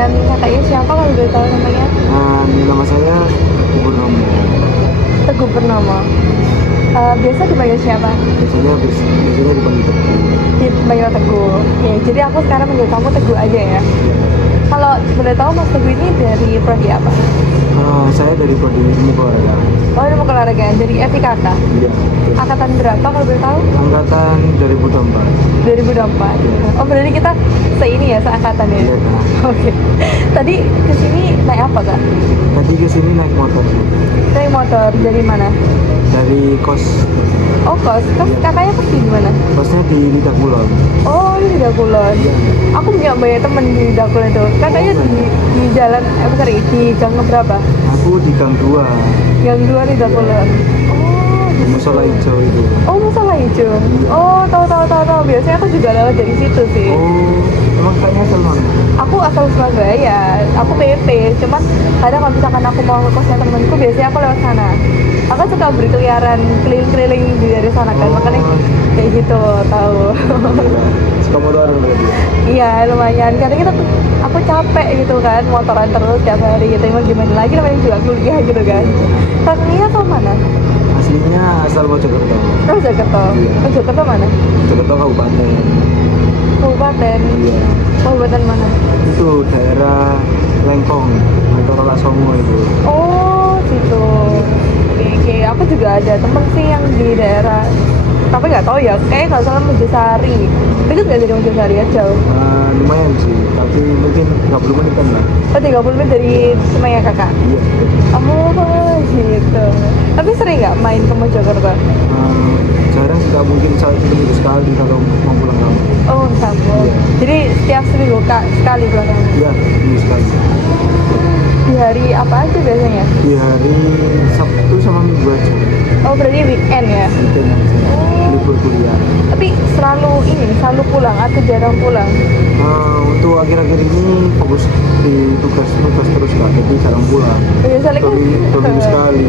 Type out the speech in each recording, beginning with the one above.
dengan kakaknya siapa kalau boleh tahu namanya? Nama saya Purnomo. Teguh Purnomo. Biasa dipanggil siapa? Biasanya dipanggil Teguh. Dipanggil Teguh. Oke, jadi aku sekarang panggil kamu Teguh aja ya. Iya. Kalau boleh tahu Mas Teguh ini dari prodi apa? Saya dari prodi ilmu keluarga. Oh, ilmu keluarga dari FIKK. Iya. Betul. Angkatan berapa kalau boleh tahu? Angkatan 2024. 2024. Oh, berarti kita seini ya, seangkatan ya. Iya, Kak. Oke. Tadi kesini naik apa Kak? Tadi kesini naik motor Naik motor dari mana? dari kos. Oh, kos. Kos kakaknya kos di mana? Kosnya di Lidak Kulon. Oh, ini di Dakulon. Iya. Aku punya banyak temen di Dakulon itu. Kakaknya di jalan, sorry, di gang berapa? Aku di Gang 2. Gang 2 di Dakulon. Oh, Di Musola Hijau itu. oh, masalah hijau. Oh, tahu. Biasanya aku juga lewat dari situ sih. Oh, emang kayaknya asal mana? Aku asal Surabaya, aku PP. Cuman kadang kalau misalkan aku mau ke kosnya temenku, biasanya aku lewat sana. Aku suka berkeliaran keliling-keliling di dari sana kan, makanya kayak gitu tahu. Suka motoran berarti ya? Iya lumayan, kadang kita tuh aku capek gitu kan, motoran terus tiap hari gitu. Emang gimana lagi, namanya juga kuliah gitu kan. Kakaknya asal mana? Aslinya asal Mojokerto. Oh, Jakarta. Iya. Oh, Jakarta mana? Mojokerto Kabupaten. Kabupaten. Iya. Kabupaten mana? Itu daerah Lengkong, Lengkong Songo itu. Oh, situ. Oke. Aku juga ada temen sih yang di daerah, tapi nggak tahu ya, kayak nggak salah Mojosari. Deket nggak dari Mojosari ya, jauh? Lumayan sih, tapi mungkin 30 menitan lah. Oh, 30 menit dari rumahnya kakak? Iya. Oh, gitu. Tapi sering nggak main ke Mojokerto? Jarang sih, Kak. Mungkin seminggu sekali kalau mau pulang kampung. Oh, sambung. Iya. Jadi setiap seminggu kak sekali pulang kampung? Iya, seminggu sekali. Di hari apa aja biasanya? Di hari Sabtu sama Minggu aja. Oh, berarti weekend ya? Weekend aja. Libur kuliah. Tapi selalu pulang atau jarang pulang? Untuk akhir-akhir ini fokus di tugas terus, Kak. Jadi jarang pulang. Soalnya kan 2 minggu sekali.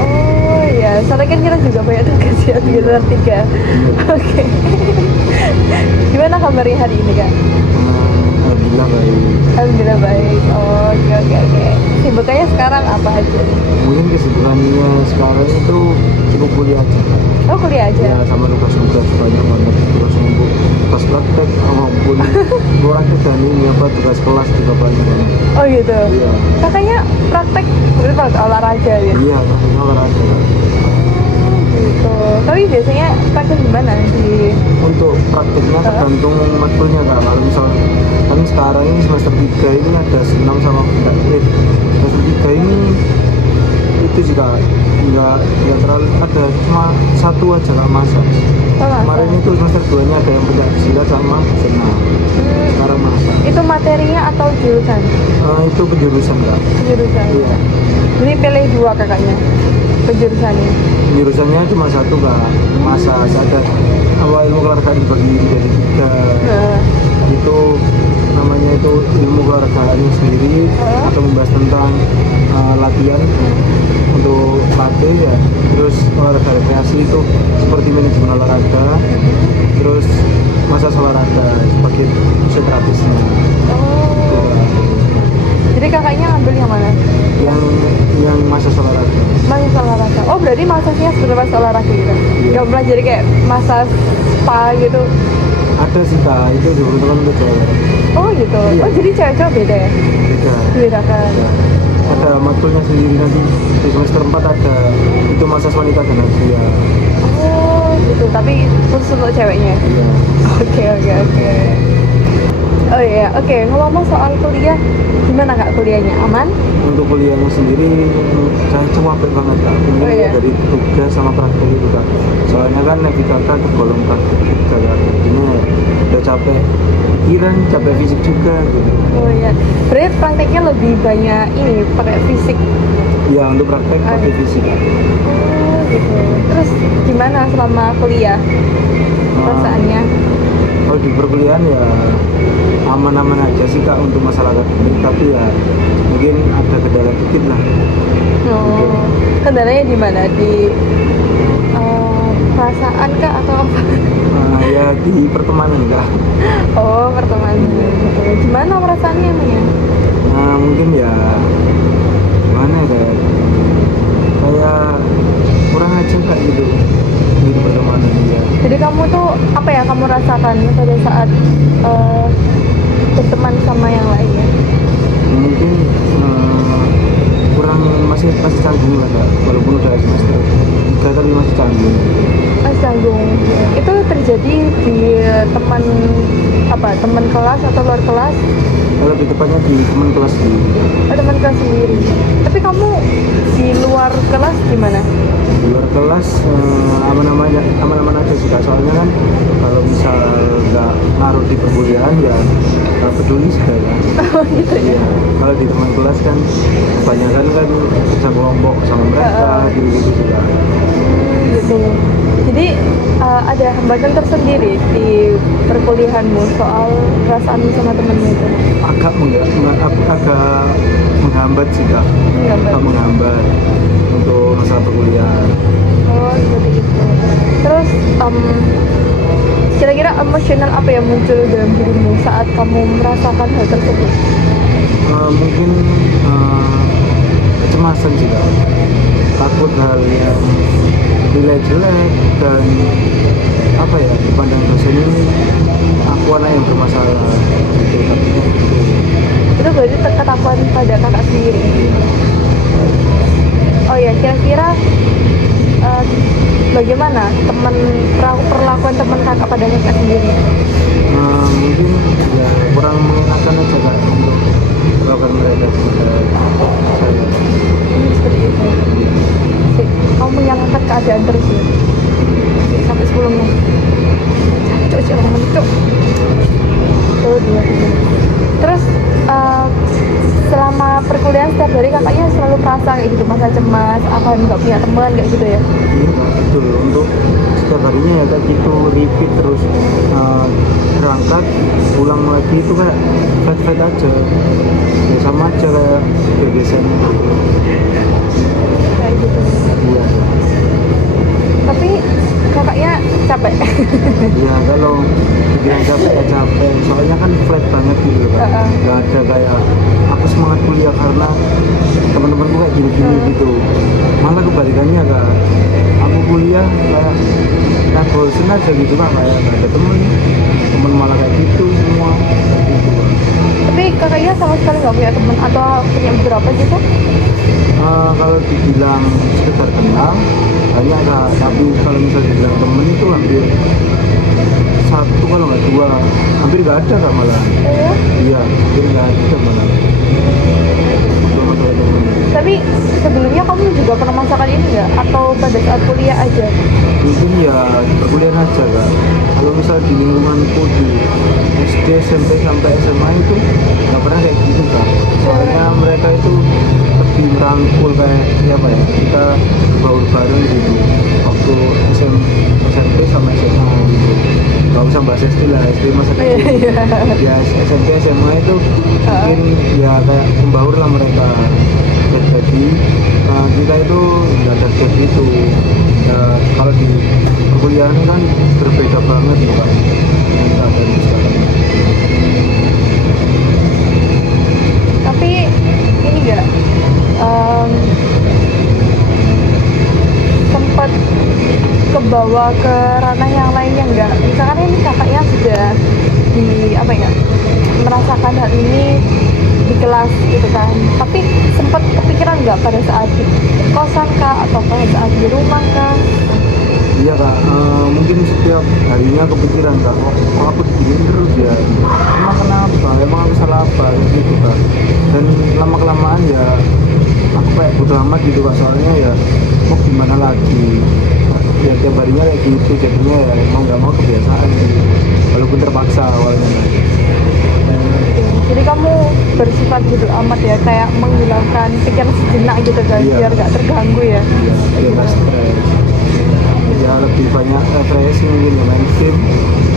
Oh iya, soalnya kan kita juga banyak tugas ya di luar 3. Oke. Gimana kabarnya hari ini kak? Alhamdulillah baik. Alhamdulillah baik. Oh, oke. Sibukannya sekarang apa aja? Mungkin kesibukannya sekarang itu cukup kuliah aja. Oh, kuliah aja. Ya, sama tugas-tugas banyak banget, tugas numpuk, tugas praktek maupun praktek dan ini apa tugas kelas juga banyak banget. Oh gitu. Iya. Kakaknya praktek berarti praktek olahraga ya? Iya, prakteknya olahraga. Gitu. Tapi biasanya praktek di mana? Untuk prakteknya tergantung matkulnya, Kak. Kalau misalnya kan sekarang ini semester 3 ini ada senam sama praktek. Semester 3 ini itu juga nggak terlalu, ada cuma satu aja Kak masa. Kemarin itu semester 2 nya ada yang pencak silat sama senam. Sekarang masa. Itu materinya atau jurusan? Itu penjurusan Kak. Penjurusan. Iya. Jadi pilih 2 kakaknya penjurusannya. Penjurusannya cuma satu Kak. Masa ada awal ilmu keluarga dibagi menjadi 3. Itu namanya itu ilmu keluargaan sendiri atau membahas tentang latihan untuk latih ya. Terus olahraga rekreasi itu seperti manajemen olahraga. Terus masa olahraga sebagai terapisnya. Oh. Jadi kakaknya ngambil yang mana? Yang masa olahraga. Masa olahraga. Oh, berarti masanya sebenarnya masa olahraga gitu. Iya. Gak pernah jadi kayak masa spa gitu. Ada sih Kak, itu kebetulan untuk cewek. Oh gitu. Iya. Oh, jadi cewek-cewek beda ya? Beda. Dibedakan. Ya. Ada matkulnya sendiri nanti di semester 4 ada itu masa wanita dan lansia. Oh gitu. Tapi khusus untuk ceweknya. Iya. Oke. Oh iya, oke. Ngomong soal kuliah, gimana kak kuliahnya? Aman? Untuk kuliahnya sendiri saya capek banget Kak. Ini Oh, iya. dari tugas sama praktek itu Kak. Soalnya kan FIKK tergolong praktek juga Kak. Ini udah capek pikiran, capek fisik juga gitu. Oh iya. Berarti prakteknya lebih banyak ini pakai fisik. Ya untuk praktek pakai fisik Kak. Oh gitu. Terus gimana selama kuliah? Perasaannya? Kalau di perkuliahan ya aman-aman aja sih Kak untuk masalah akademik, tapi ya mungkin ada kendala dikit lah. Oh, kendalanya di mana? Di perasaan kak atau apa? Ya di pertemanan Kak. Oh, pertemanan. Gimana perasaannya emangnya? mungkin ya gimana ya, kayak kurang aja kayak gitu gitu pertemanan dia. Jadi kamu tuh apa ya kamu rasakan pada saat berteman sama yang lainnya? Mungkin kurang masih canggung lah Kak, walaupun udah semester 3 tapi masih canggung. Mas canggung. Itu terjadi di teman teman kelas atau luar kelas? Kalau di depannya di teman kelas sendiri. Oh, teman kelas sendiri. Tapi kamu di luar kelas gimana? Di luar kelas aman-aman aja sih Kak. Soalnya kan kalau misal nggak ngaruh di perkuliahan ya nggak peduli sih Kak, ya. Oh gitu ya. Iya, kalau di teman kelas kan kebanyakan kan bisa kelompok sama mereka gitu-gitu juga. Gitu. Jadi ada hambatan tersendiri di perkuliahanmu soal perasaanmu sama temenmu itu? Agak menghambat sih Kak. Menghambat. Agak menghambat untuk masalah perkuliahan. Oh seperti itu. Terus kira-kira emosional apa yang muncul dalam dirimu saat kamu merasakan hal tersebut? Mungkin kecemasan sih Kak. Takut hal yang nilai jelek dan apa ya, dipandang dosen ini aku anak yang bermasalah gitu, takutnya gitu. Itu berarti ketakutan pada kakak sendiri. Oh ya, kira-kira bagaimana perlakuan teman kakak pada kakak sendiri? Mungkin ya kurang mengenakan aja Kak untuk perlakuan mereka kepada saya. Seperti itu. Sip, kamu menyalahkan keadaan terus ya? Sip, sampai 10 menit. Cuk, jangan mencuk. Tuh, 2, 3. Terus selama perkuliahan setiap hari kakaknya selalu merasa kayak gitu, masa cemas, akan nggak punya teman kayak gitu ya? Iya Kak, betul. Untuk setiap harinya ya kayak gitu, repeat terus, berangkat pulang lagi itu kayak flat aja ya, sama aja kayak biasanya gitu. Kayak gitu. Iya. Tapi kakaknya capek. Ya kalau dibilang capek ya capek, soalnya kan flat banget gitu kan. Gak ada kayak aku semangat kuliah karena teman-temanku kayak gini-gini gitu. Malah kebalikannya Kak, aku kuliah kayak bosen aja gitu Kak, kayak gak ada temen malah kayak gitu semua kayak gitu Kak. Tapi kakaknya sama sekali nggak punya teman atau punya beberapa gitu? Kalau dibilang sekedar kenal banyak Kak, tapi kalau misalnya dibilang temen itu hampir satu kalau nggak dua, hampir nggak ada Kak malah. Iya, hampir nggak ada malah untuk masalah temen. Tapi sebelumnya kamu juga pernah merasakan ini nggak? Atau pada saat kuliah aja? Mungkin ya di perkuliahan aja Kak. Kalau misal di lingkunganku di SD, SMP sampai SMA itu nggak pernah kayak gitu Kak. Soalnya mereka itu lebih merangkul kayak ya apa ya, kita baur bareng gitu waktu SMP sama SMA gitu. Gak usah bahas SD lah, SD masa kecil. Ya SMP SMA itu mungkin ya kayak membaur lah mereka. Jadi kita itu nggak ada gap gitu ya, kalau di perkuliahan kan berbeda banget loh Kak dengan keadaan sekarang. Tapi ini enggak sempat kebawa ke ranah yang lainnya enggak? Misalkan ini kakaknya sudah di apa ya, merasakan hal ini di kelas gitu kan, tapi sempat kepikiran nggak pada saat di kosan kah atau pada saat di rumah kah? Iya Kak, mungkin setiap harinya kepikiran Kak, kok aku diginiin terus ya, emang kenapa, emang aku salah apa gitu Kak. Dan lama kelamaan ya aku kayak bodo amat gitu Kak, soalnya ya mau gimana lagi ya, tiap harinya kayak gitu, jadinya ya mau nggak mau kebiasaan gitu, walaupun terpaksa awalnya Kak. Jadi kamu bersifat gitu amat ya, kayak menghilangkan pikiran sejenak gitu kan, Iya. biar nggak terganggu ya. Iya, biar nggak stres. Ya lebih banyak refreshing mungkin ya, main game,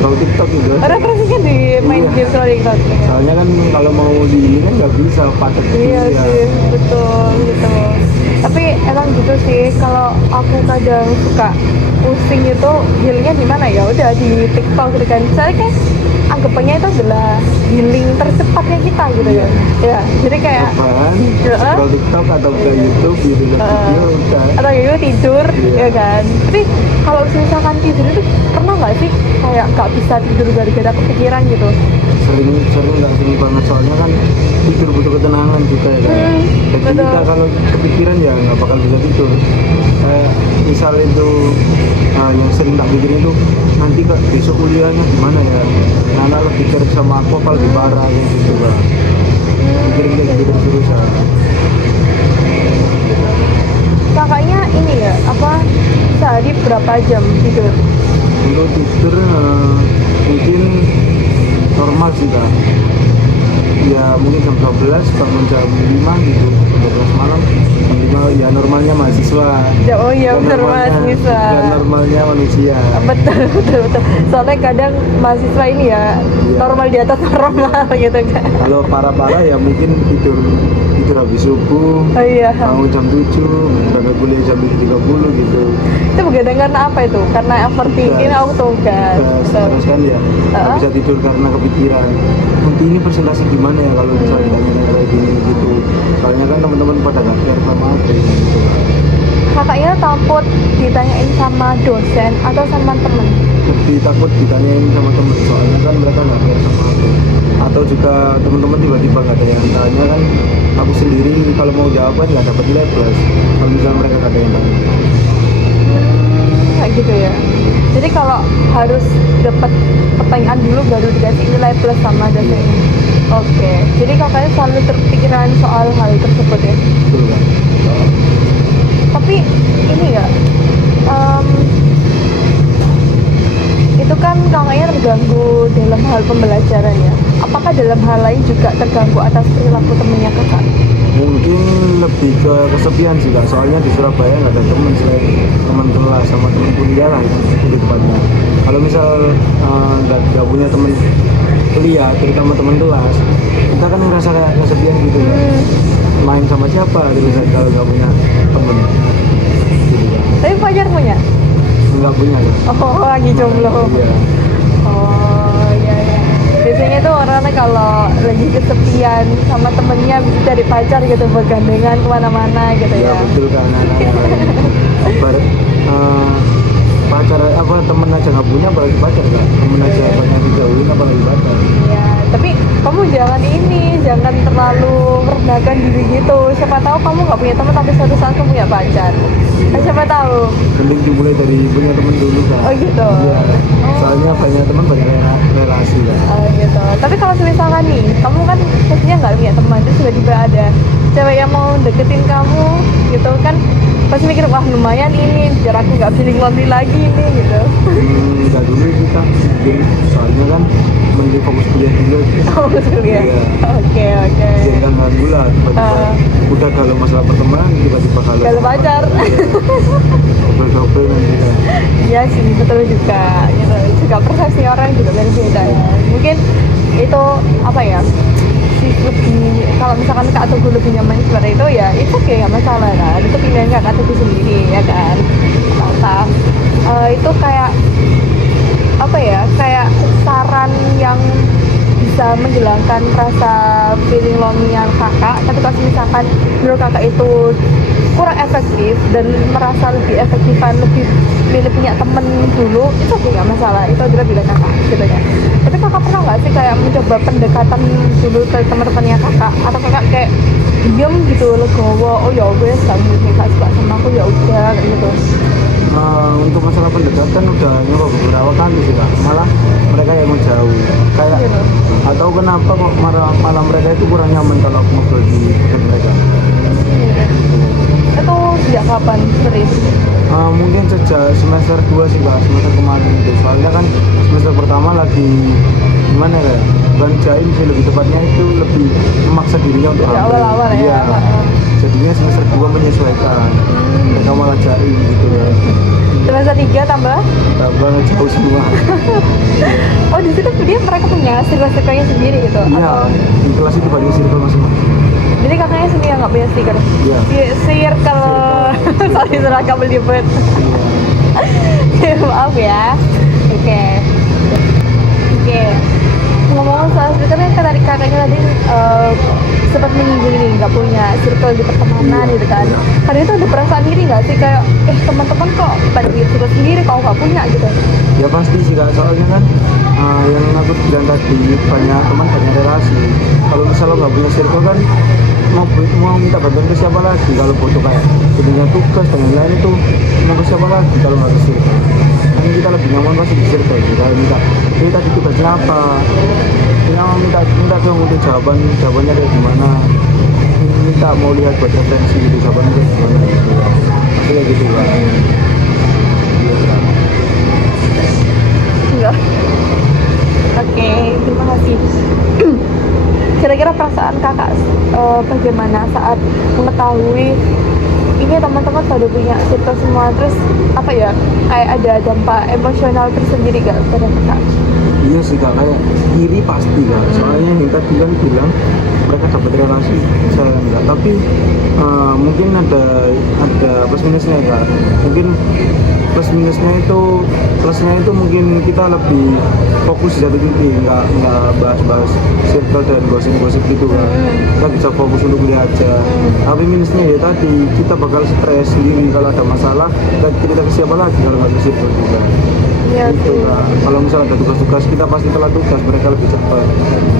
kalau TikTok gitu. Refreshingnya di main Iya. game kalau TikTok. Soalnya kan kalau mau di ini kan nggak bisa pakai Iya ya. sih, betul gitu. Tapi emang gitu sih, kalau aku kadang suka pusing itu healnya di mana ya? Udah di TikTok gitu kan. Soalnya kan anggapannya itu adalah healing tercepatnya kita gitu ya. Ya, jadi kayak Apaan? Heeh. Scroll TikTok atau ke YouTube gitu video udah. atau gitu tidur Iya. ya kan. Tapi kalau misalkan tidur itu pernah nggak sih kayak nggak bisa tidur gara-gara kepikiran gitu? Sering banget soalnya kan tidur butuh ketenangan juga ya kan. Jadi betul. kita kalau kepikiran ya nggak bakal bisa tidur. Kayak misal itu yang sering tak pikirin itu nanti kak besok kuliahnya gimana ya. Nana lebih pikir sama aku apa lebih parah kayak gitu kan. Pikirin kayak gitu terus ya. Kakaknya ini ya apa sehari berapa jam tidur? Untuk tidur mungkin normal sih kak. Ya mungkin jam 12 bangun jam 5 gitu, jam 12 malam, jam 5 ya normalnya mahasiswa. Ya, oh iya Dan benar normalnya- mahasiswa. dan normalnya manusia. Betul, betul, betul. Soalnya kadang mahasiswa ini ya Iya. normal di atas normal gitu kan. Kalau parah-parah ya mungkin tidur habis subuh, Oh iya. bangun jam 7, berangkat kuliah jam 7.30 gitu. Itu begadang karena apa itu? Karena overthinking Stres. auto kan. Terus kan ya nggak bisa tidur karena kepikiran. Nanti ini presentasi gimana ya kalau misalnya ditanya kayak gini gitu. Soalnya kan teman-teman pada nggak care sama aku gitu kan. Kakaknya takut ditanyain sama dosen atau sama temen? Lebih takut ditanyain sama temen soalnya kan mereka nggak care sama aku. Atau juga teman-teman tiba-tiba nggak ada yang tanya kan aku sendiri kalau mau jawaban nggak dapat nilai plus kalau misalnya mereka nggak ada yang tanya. Kayak gitu ya. Jadi kalau harus dapat pertanyaan dulu baru dikasih nilai plus sama dosen. Oke. Jadi kakaknya selalu terpikiran soal hal tersebut ya. Betul kan? Tapi ini ya itu kan kakaknya terganggu dalam hal pembelajaran ya. Apakah dalam hal lain juga terganggu atas perilaku temennya kakak? Mungkin lebih ke kesepian sih kak, soalnya di Surabaya nggak ada teman selain teman kelas sama teman kuliah lah lebih tepatnya. Kalau misal nggak punya teman kuliah, terutama teman kelas, kita kan ngerasa kayak kesepian gitu ya. Main sama siapa gitu kan kalau nggak punya teman gitu kan. Tapi pacar punya? Nggak punya kan. Oh, lagi jomblo. Iya. Oh, iya ya. Biasanya tuh orang kalau lagi kesepian sama temennya bisa cari pacar gitu bergandengan kemana-mana gitu Ya ya. betul kan anak-anak ibarat pacar apa temen aja nggak punya apalagi pacar kan, temen aja banyak dijauhin apalagi pacar. Iya, tapi kamu jangan terlalu merendahkan diri gitu. Siapa tahu kamu nggak punya teman tapi suatu saat kamu punya pacar. Kan siapa tahu. Mending dimulai dari punya temen dulu kan. Oh gitu. Iya. Soalnya banyak teman banyak relasi kan. Oh gitu. Tapi kalau misalkan nih, kamu kan pastinya nggak punya teman, terus tiba-tiba ada cewek yang mau deketin kamu, gitu kan? Pasti mikir wah lumayan ini, biar aku nggak feeling lonely lagi nih, gitu. Nggak dulu kita mungkin soalnya kan mending fokus kuliah dulu. Oh betul ya. Iya. Oke oke. Jangan ganggu lah tiba-tiba udah kalau masalah pertemanan tiba-tiba Kalau pacar. Double nanti kan. Iya sih betul juga. Gitu. Juga persepsi orang juga beda ya. Mungkin itu apa ya? Lebih kalau misalkan Kak Tugu lebih nyaman seperti itu ya itu oke nggak masalah kan, itu pilihan Kak Tugu sendiri ya kan. Mantap. Itu kayak apa ya, kayak saran yang bisa menghilangkan rasa feeling lonely-nya kakak. Tapi kalau misalkan menurut kakak itu kurang efektif dan merasa lebih efektifan lebih milih punya temen dulu, itu oke nggak masalah, itu adalah pilihan kakak gitu ya. Tapi kakak pernah nggak sih kayak mencoba pendekatan dulu ke teman-temannya kakak, atau kakak kayak diem gitu legowo, oh ya wes kamu nggak suka sama aku ya udah kayak gitu? Untuk masalah pendekatan udah nyoba beberapa kali sih kak, malah mereka yang menjauh kayak Gitu. atau kenapa kok malah mereka itu kurang nyaman kalau aku ngobrol di dekat mereka. Itu sejak kapan serius? Mungkin sejak semester 2 sih kak, semester kemarin itu soalnya kan semester pertama lagi gimana ya, bukan jaim sih lebih tepatnya itu lebih memaksa dirinya untuk Di ambil. awal-awal ya. Iya. Jadinya semester 2 menyesuaikan, mereka malah jaim gitu ya. Semester 3 tambah? Tambah jauh semua. Oh di situ dia mereka punya circle-circle-nya sendiri gitu? Iya, Atau- di kelas itu banyak circle masing-masing. Jadi kakaknya sendiri yang nggak punya stiker? Iya. Circle. Sorry seragam belibet. Maaf ya. Oke. Ngomong soal stiker kan tadi eh, sempat menyinggung ini nggak punya circle di pertemanan gitu kan. Kadang itu ada perasaan iri nggak sih kayak teman-teman kok pada punya circle sendiri kau nggak punya gitu. Ya pasti sih kak, soalnya kan yang aku bilang tadi banyak teman banyak relasi. Kalau misalnya nggak punya circle kan mau minta bantuan ke siapa lagi kalau butuh kayak punya tugas dan lain-lain itu mau ke siapa lagi kalau nggak ke circle. Kan kita lebih nyaman pasti di circle. Kalau minta tadi tugasnya apa, kita mau minta dong untuk jawabannya kayak gimana, minta mau lihat buat referensi gitu jawabannya kayak gimana gitu. Pasti kayak gitu kan. Enggak. Oke, terima kasih. Kira-kira perasaan kakak bagaimana saat mengetahui ini teman-teman pada punya circle semua, terus apa ya, kayak ada dampak emosional tersendiri gak pada kakak? Iya sih kak, kayak iri pasti kak. Soalnya yang tadi kan bilang mereka dapat relasi, saya enggak. Tapi mungkin ada plus minusnya kak. Mungkin plusnya itu mungkin kita lebih fokus di satu titik, nggak bahas-bahas circle dan gosip-gosip gitu kan. Kita bisa fokus untuk kuliah aja. Tapi minusnya ya tadi kita bakal stres sendiri kalau ada masalah, dan kita ke siapa lagi kalau nggak ke circle juga. Iya Gitu sih. kan. Kalau misalnya ada tugas-tugas kita pasti telat tugas, mereka lebih cepat.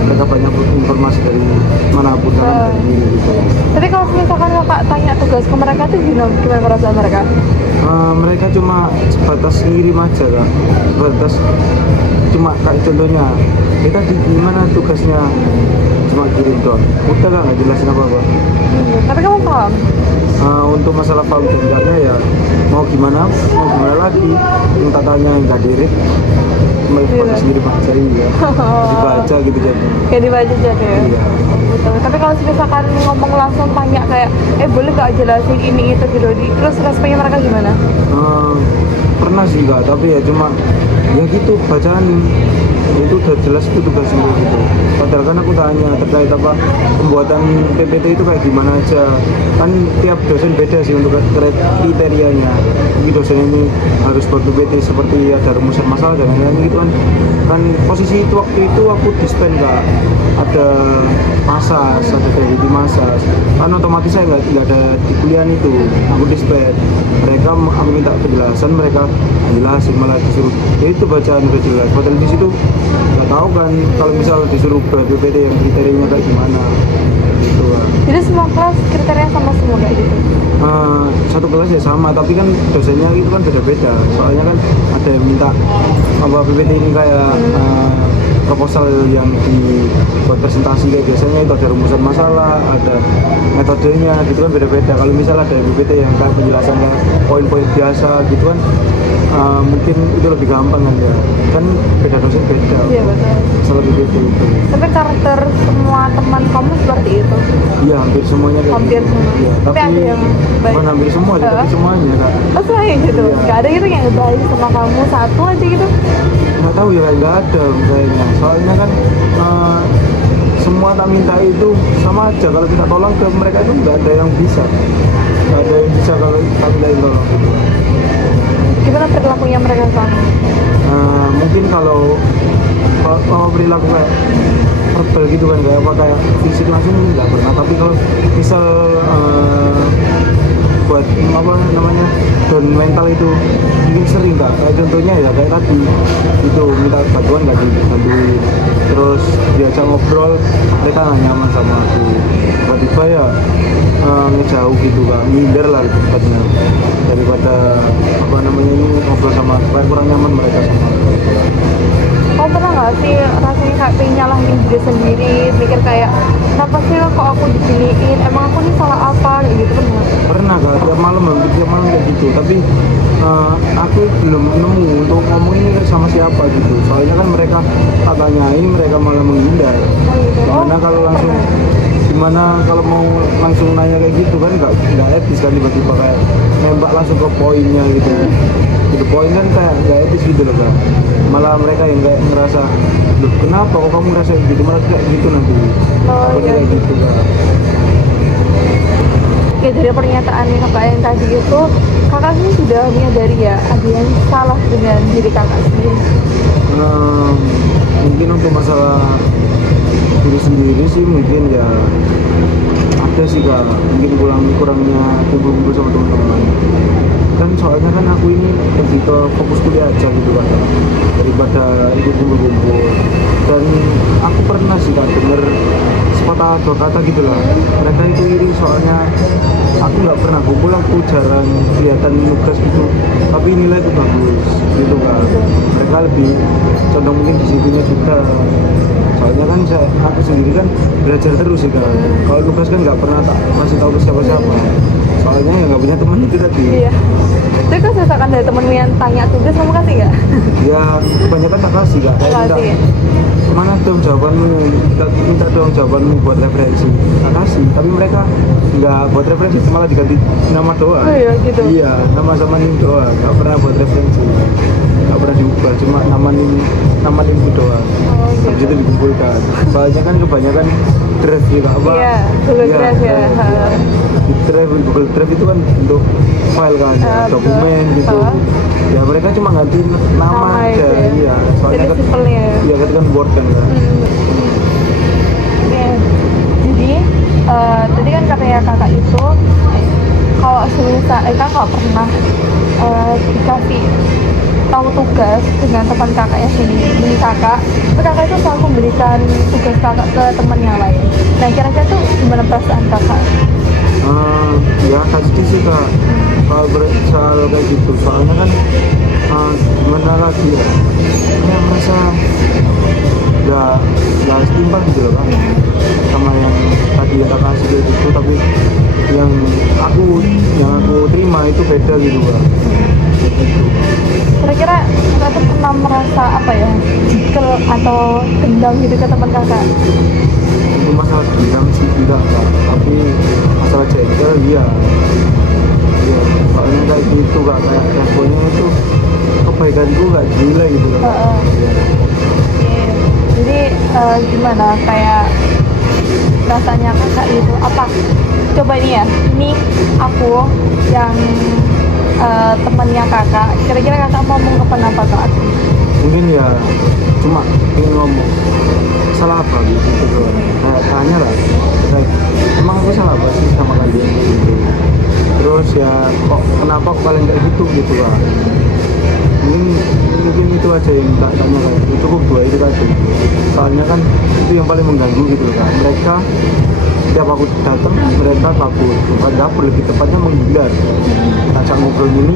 Mereka banyak informasi dari manapun kan dari diri gitu. Tapi kalau misalkan kakak tanya tugas ke mereka tuh gimana perasaan mereka? Mereka cuma sebatas ngirim aja kan, cuma kayak contohnya kita di gimana tugasnya, cuma kirim doang, udah kan nggak jelasin apa-apa. Tapi kamu paham? Untuk masalah paham dan enggaknya ya mau gimana lagi, minta tanya nggak direct, cuma pakai sendiri aja ya, dibaca gitu jadi. Kayak dibaca aja ya? Iya. Gitu. Tapi kalau misalkan ngomong langsung tanya kayak boleh gak jelasin ini itu gitu, terus responnya mereka gimana? Pernah sih enggak, tapi ya cuma ya gitu bacaan itu udah jelas itu tugasnya gitu. Padahal kan aku tanya terkait apa pembuatan PPT itu kayak gimana aja, kan tiap dosen beda sih untuk kriterianya. Ini dosen ini harus buat PPT seperti ada rumusan masalah dan lain-lain gitu kan posisi itu waktu itu aku dispen kak, ada masas, ada deputi masas, kan otomatis saya nggak ada di kuliah itu, aku dispen. Mereka aku minta penjelasan, mereka jelasin malah disuruh ya itu bacaan udah jelas. Padahal di situ nggak tahu kan kalau misal disuruh buat PPT yang kriterianya kayak gimana gitu kan. Jadi semua kelas kriteria sama semua kayak gitu? Satu kelas ya sama, tapi kan dosennya itu kan beda-beda. Soalnya kan ada yang minta apa PPT ini kayak proposal yang dibuat presentasi kayak biasanya itu ada rumusan masalah, ada metodenya gitu kan beda-beda. Kalau misalnya ada PPT yang kayak penjelasan kayak poin-poin biasa gitu kan, mungkin itu lebih gampang kan ya. Kan beda dosen beda. Iya betul. Masalah PPT itu. Tapi karakter semua teman kamu seperti itu? Iya hampir semuanya kayak Hampir gitu. semua. Iya, Tapi ada yang baik? bukan hampir semua sih, tapi semuanya kak. Oh semuanya gitu? Iya. Gak ada gitu yang baik sama kamu satu aja gitu? Nggak tahu ya, nggak ada kayaknya. Soalnya kan semua tak minta itu sama aja. Kalau kita tolong ke mereka itu nggak ada yang bisa, nggak ada yang bisa kalau kita mintain tolong gitu. Gimana perilakunya mereka sama? Mungkin kalau perilaku kayak verbal gitu kan, kayak apa kayak fisik langsung nggak pernah. Tapi kalau misal buat apa namanya down mental itu mungkin sering kak. Kayak contohnya ya kayak tadi itu minta bantuan nggak dibantuin, terus diajak ngobrol mereka nggak nyaman sama aku, tiba-tiba ya ngejauh gitu kak, minder lah tempatnya daripada apa namanya ini ngobrol sama aku, kayak kurang nyaman mereka sama aku. Kamu pernah nggak sih rasanya kayak pengen nyalahin diri sendiri, mikir kayak kenapa sih kok aku diginiin, emang aku nih salah apa gitu? Pernah kak, tiap malam kayak gitu, tapi aku belum nemu untuk ngomong ini sama siapa gitu. Soalnya kan mereka tak tanyain, mereka malah menghindar. Gimana kalau langsung, gimana kalau mau langsung nanya kayak gitu kan nggak etis kan, tiba-tiba kayak nembak langsung ke poinnya gitu. Itu poin kan kayak nggak etis gitu loh kak. Malah mereka yang kayak ngerasa, loh kenapa kok kamu ngerasa gitu, malah kayak gitu nanti. Oh, iya. Kayak gitu kak. Oke, dari pernyataan kakak yang tadi itu, kakak sih sudah menyadari ya ada yang salah dengan diri kakak sendiri. Mungkin untuk masalah diri Untuk sendiri sih mungkin ya ada sih kak, mungkin kurangnya kumpul-kumpul sama teman-teman. Kan soalnya kan aku ini lebih ke fokus kuliah aja gitu kan, daripada ikut kumpul-kumpul. Dan aku pernah sih kak denger sepatah dua kata gitu lah, mereka itu iri soalnya aku nggak pernah kumpul, aku jarang kelihatan nugas gitu, tapi nilai itu bagus gitu kan. Mereka lebih condong mungkin di situnya juga, soalnya kan aku sendiri kan belajar terus sih kan. Kalau nugas kan nggak pernah tak kasih tahu ke siapa-siapa, soalnya ya nggak punya teman itu tadi. Iya. Itu kan misalkan dari temenmu yang tanya tugas, kamu kasih nggak? Ya kebanyakan tak kasih kak, kayak minta Kasih. mana dong jawabanmu, minta dong jawabanmu buat referensi, tak kasih. Tapi mereka nggak buat referensi, malah diganti nama doang. Oh iya gitu. Iya, nama sama nim doang, nggak pernah buat referensi, nggak pernah diubah, cuma nama nimku doang. Oh Habis gitu. itu dikumpulkan, soalnya kan kebanyakan drive gitu apa. Iya, Google Iya, Drive ya. di drive, Google Drive itu kan untuk file kan, Betul. dokumen gitu. Ya mereka cuma ganti nama Nama aja, aja. iya. Soalnya Jadi kan, simpelnya. iya kan Word kan. Oke. Jadi tadi kan katanya kakak itu kalau semisal kakak pernah dikasih tahu tugas dengan teman kakak yang ini kakak, itu kakak itu selalu memberikan tugas kakak ke teman yang lain. Nah kira-kira tuh gimana perasaan kakak? Ya pasti sih kak, kalau soal kayak gitu, soalnya kan gimana lagi ya, saya merasa nggak setimpal gitu loh kan, sama yang tadi yang kakak kasih kayak gitu, tapi yang aku terima itu beda gitu kan. Kira-kira kakak tuh pernah merasa apa ya, jikel atau dendam gitu ke teman kakak? Itu masalah dendam sih tidak kak, tapi masalah jengkel iya. Iya, soalnya kayak gitu kak, kayak levelnya itu kebaikanku nggak dinilai gitu loh. Iya. Oke. Jadi gimana kayak rasanya kakak itu apa? Coba nih ya, ini aku yang temannya kakak. Kira-kira kakak mau ngomong apa ke aku? Mungkin ya cuma ingin ngomong salah apa gitu doang, kayak tanya lah kayak emang aku salah apa sih sama kalian gitu, terus ya kok kenapa kalian kayak gitu lah. Mungkin itu aja yang tak tanya, kayak itu cukup dua itu tadi, soalnya kan itu yang paling mengganggu gitu kan. Mereka setiap aku datang mereka kabur, bukan kabur, lebih tepatnya menghindar. Ajak ngobrol ini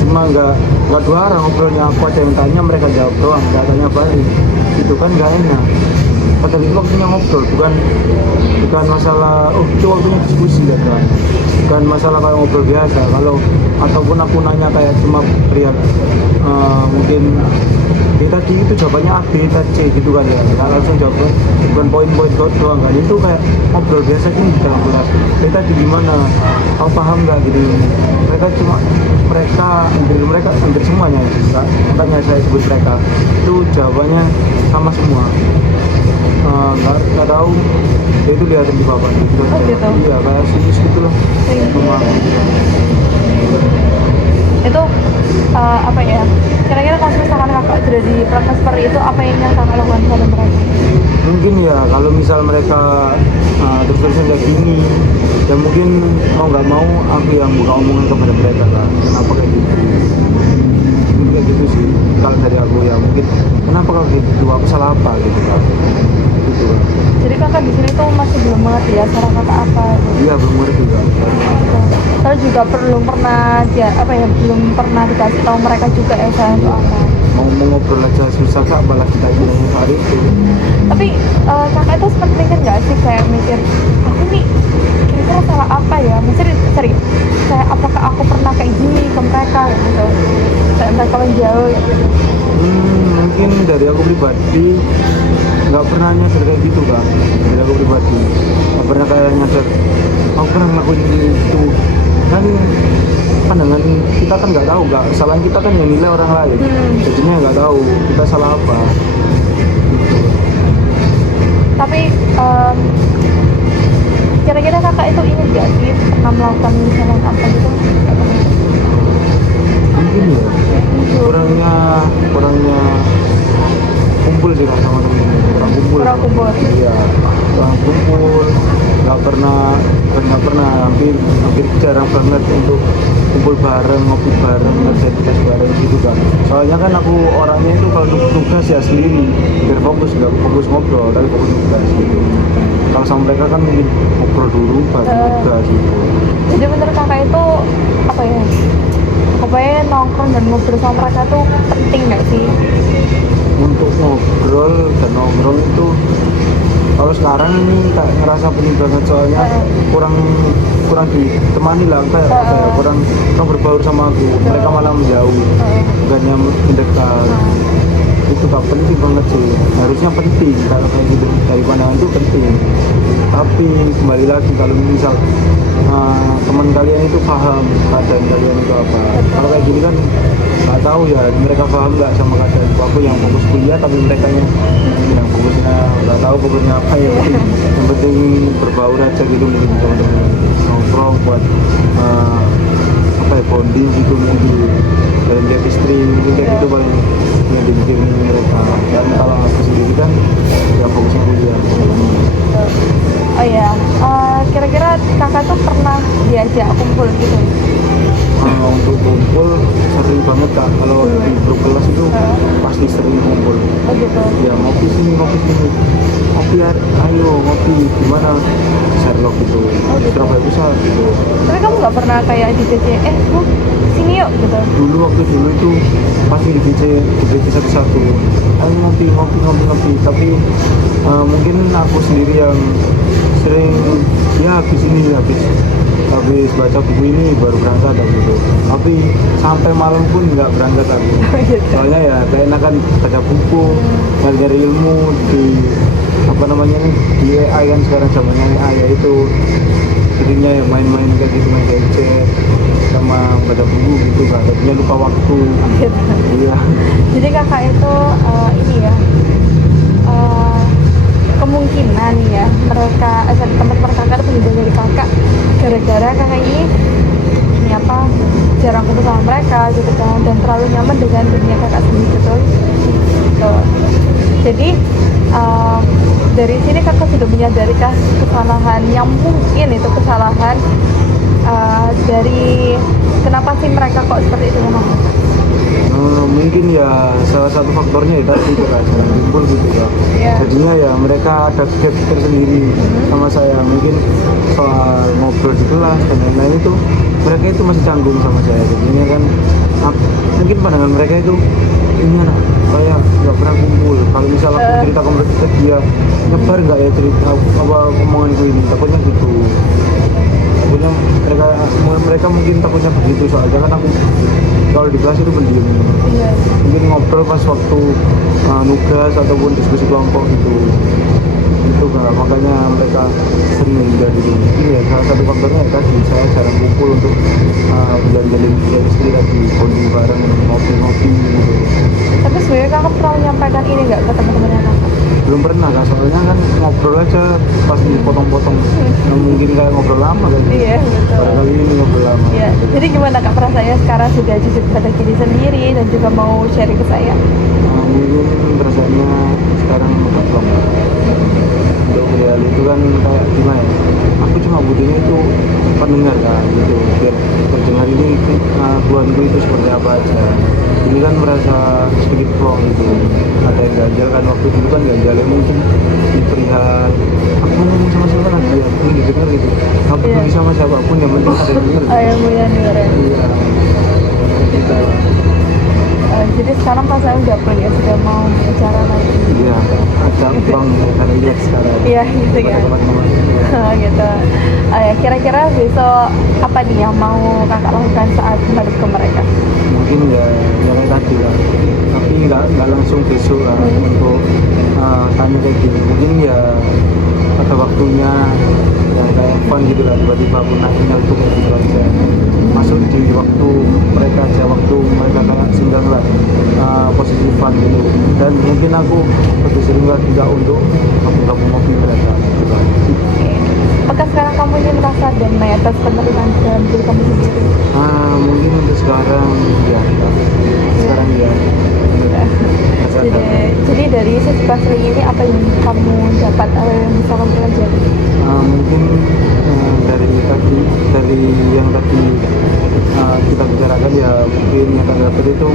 cuma nggak dua orang ngobrolnya, aku aja yang tanya, mereka jawab doang, nggak tanya balik. Itu kan nggak enak, padahal itu waktunya ngobrol, bukan masalah itu waktunya diskusi ya kan, bukan masalah kayak ngobrol biasa. Kalau ataupun aku nanya kayak cuma perihal mungkin tadi itu jawabannya A, B, C gitu kan ya, nggak langsung jawab, bukan poin-poin doang kan, itu kayak ngobrol biasa kan di dalam kelas. Tadi gimana, kau paham nggak gitu. Mereka hampir semuanya, makanya saya sebut mereka itu jawabannya sama semua. Nggak tahu, ya itu lihatin di papan gitu. Oh, gitu. Iya, kayak sinis gitu loh. Sama Itu apa ya? Kira-kira kalau misalkan kakak sudah di proses seperti itu, apa yang kakak lakukan pada mereka? mungkin ya kalau misal mereka terus-terusan kayak gini, ya mungkin mau nggak mau aku yang buka omongan kepada mereka lah, kenapa kayak gitu. Mungkin kayak gitu sih kalau dari aku, ya mungkin kenapa kalau gitu, aku salah apa gitu kan, gitu kan. Jadi kakak di sini tuh masih belum mengerti ya cara kakak apa? Iya belum ngerti kan. Saya juga belum pernah dikasih tahu mereka juga ya saya itu apa. Mau ngobrol aja susah kak, malah kita bilangnya hari itu. Tapi kakak itu seperti kan nggak sih kayak mikir, aku nih kira-kira salah apa ya? Maksudnya serius, kayak apakah aku pernah kayak gini ke mereka gitu? Kayak mereka menjauh gitu. Mungkin dari aku pribadi nggak pernah nyadar kayak gitu kak. Dari aku pribadi nggak pernah kayak nyadar aku pernah ngelakuin itu kan. Pandangan kita kan nggak tahu kak, kesalahan kita kan yang nilai orang lain. Jadinya nggak tahu kita salah apa gitu. Tapi kira-kira kakak itu ingat gak sih pernah melakukan kesalahan apa gitu? Mungkin ya kurangnya kumpul sih kak sama temen-temen, kurang kumpul. kumpul. Iya, pulang kumpul, nggak pernah hampir jarang banget untuk kumpul bareng, ngopi bareng, ngerjain tugas bareng gitu kan. Soalnya kan aku orangnya itu kalau tugas ya sendiri, biar fokus, nggak fokus ngobrol, tapi fokus tugas gitu. Kalau sama mereka kan mungkin ngobrol dulu, baru tugas gitu. Jadi menurut kakak itu apa ya? Pokoknya nongkrong dan ngobrol sama mereka tuh penting nggak sih? Untuk ngobrol dan nongkrong itu kalau sekarang ini kayak ngerasa penting banget soalnya kurang kurang ditemani lah kayak kurang berbaur sama aku, mereka malah menjauh bukannya mendekat. Itu tak penting banget sih, harusnya penting kalau kayak gitu dari pandangan itu penting, tapi kembali lagi kalau misal teman kalian itu paham keadaan kalian itu apa. Kalau kayak gini kan nggak tahu ya mereka paham nggak sama keadaan aku yang fokus kuliah, tapi mereka yang fokusnya nggak tahu fokusnya apa ya. Yang penting berbaur aja gitu, mungkin teman-teman nongkrong buat apa ya, bonding gitu mungkin, dan chemistry mungkin kayak gitu paling yang dipikirin mereka. Dan kalau aku sendiri kan ya fokusnya kuliah. Oh iya, kira-kira kakak tuh pernah diajak kumpul gitu? Untuk kumpul sering banget kak, kalau di grup kelas itu pasti sering kumpul. Oh gitu. Ya ngopi sini, ngopi ayo ngopi gimana Sherlock gitu, Surabaya Pusat gitu. Tapi kamu nggak pernah kayak di DC, bu sini yuk gitu? Waktu dulu itu pasti di DC satu-satu, ayo ngopi, tapi mungkin aku sendiri yang sering ya habis baca buku ini baru berangkat gitu. Tapi sampai malam pun nggak berangkat aku. Soalnya ya keenakan baca buku, nyari ilmu di apa namanya di AI kan sekarang zamannya AI ya, itu jadinya ya main-main kayak gitu, main gadget sama baca buku gitu kan, jadinya lupa waktu. Iya. Jadi kakak itu ini ya, kemungkinan ya mereka teman-teman kakak itu menghindar dari kakak gara-gara kakak ini apa jarang ketemu sama mereka gitu kan, dan terlalu nyaman dengan dunia kakak sendiri, betul gitu. Jadi dari sini kakak sudah menyadari kesalahan yang mungkin itu kesalahan dari kenapa sih mereka kok seperti itu memang? Mungkin ya salah satu faktornya ya tadi itu kan jarang kumpul gitu ya. Jadinya ya mereka ada gap tersendiri sama saya, mungkin soal ngobrol di kelas dan lain-lain itu mereka itu masih canggung sama saya. Jadinya kan mungkin pandangan mereka itu ini anak kayak nggak pernah kumpul. Kalau misalnya aku cerita ke dia, nyebar nggak ya cerita apa omonganku ini, takutnya gitu. Takutnya mereka mungkin takutnya begitu, soalnya kan aku kalau di kelas itu pendiam, mungkin ngobrol pas waktu nugas ataupun diskusi kelompok gitu. Itu kan makanya mereka sering menghindar gitu. Mungkin ya salah satu faktornya ya tadi saya jarang kumpul untuk jalan-jalan istri lagi, bonding bareng, ngopi-ngopi gitu. Tapi sebenarnya kakak pernah menyampaikan ini nggak ke teman-temannya kakak? Belum pernah kak, soalnya kan ngobrol aja pas dipotong-potong, mungkin kayak ngobrol lama kan. Iya betul. Pada kali ini ngobrol lama. Iya. Jadi gimana kak perasaannya sekarang sudah jujur pada diri sendiri dan juga mau sharing ke saya? Mungkin perasaannya sekarang agak plong. Untuk real itu kan kayak gimana ya? Aku cuma butuhnya itu pendengar kan gitu, biar terdengar ini keluhanku itu seperti apa aja. Ini kan merasa sedikit plong gitu, ada yang ganjal kan, waktu dulu kan ganjalnya mungkin di perihal aku ngomong sama siapa lagi ya, aku didengar gitu, aku peduli sama siapapun yang penting ada yang denger. Yang mulia denger ya. Iya gitu. Jadi sekarang pas saya udah plong ya, sudah mau bicara lagi. Iya, agak plong ya, karena lihat sekarang. Iya gitu Pada kan. teman-teman. Gitu. Ya, kira-kira besok apa nih yang mau kakak lakukan saat balik ke mereka? Mungkin ya kayak tadi lah, tapi nggak langsung besok lah untuk tanya kayak gini. Mungkin ya pada waktunya yang kayak fun gitu lah, tiba-tiba aku nanya itu kayak gitu aja, masuk di waktu mereka aja, waktu mereka kayak singgang lah, posisi fun gitu. Dan mungkin aku lebih sering lagi juga untuk ngopi mereka gitu lah. Apakah sekarang kamu ini merasa damai atas penderitaan dalam diri kamu sendiri? Mungkin untuk sekarang ya, sekarang ya. Jadi dari sesi counseling ini apa yang kamu dapat atau yang bisa kamu pelajari? Mungkin dari yang tadi kita bicarakan ya, mungkin yang kita dapat itu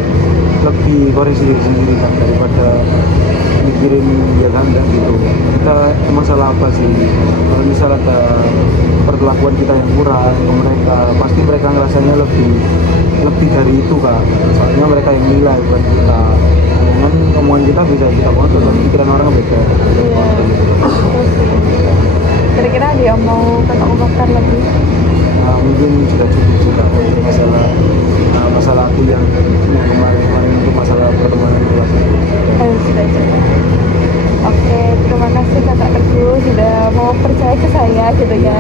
lebih koreksi diri sendiri kan, daripada mikirin ya kan dan gitu. Kita masalah apa sih, kalau misal ada perlakuan kita yang kurang ke mereka, pasti mereka ngerasanya lebih dari itu kak, soalnya mereka yang nilai bukan kita. Dengan omongan kita bisa kita kontrol, tapi pikiran orang beda. Iya. Terus kira-kira ada yang mau kakak ungkapkan lagi? Mungkin sudah cukup juga untuk masalah aku yang kemarin untuk masalah pertemanan kelas. Sudah cukup. Oke, terima kasih kakak Teguh sudah mau percaya ke saya gitu ya.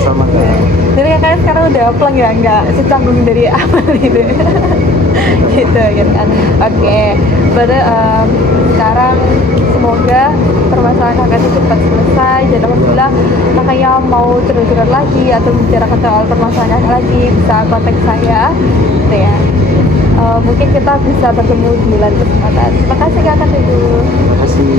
Sama kak. Jadi kakaknya sekarang udah plong ya, nggak secanggung dari awal gitu. Gitu kan. Oke, berarti sekarang semoga permasalahan kakak itu cepat selesai dan alhamdulillah kakaknya mau curhat lagi atau bicarakan soal permasalahan kakak lagi bisa kontak saya gitu ya. Mungkin kita bisa bertemu di lain kesempatan. Terima kasih kakak Teguh. Terima kasih.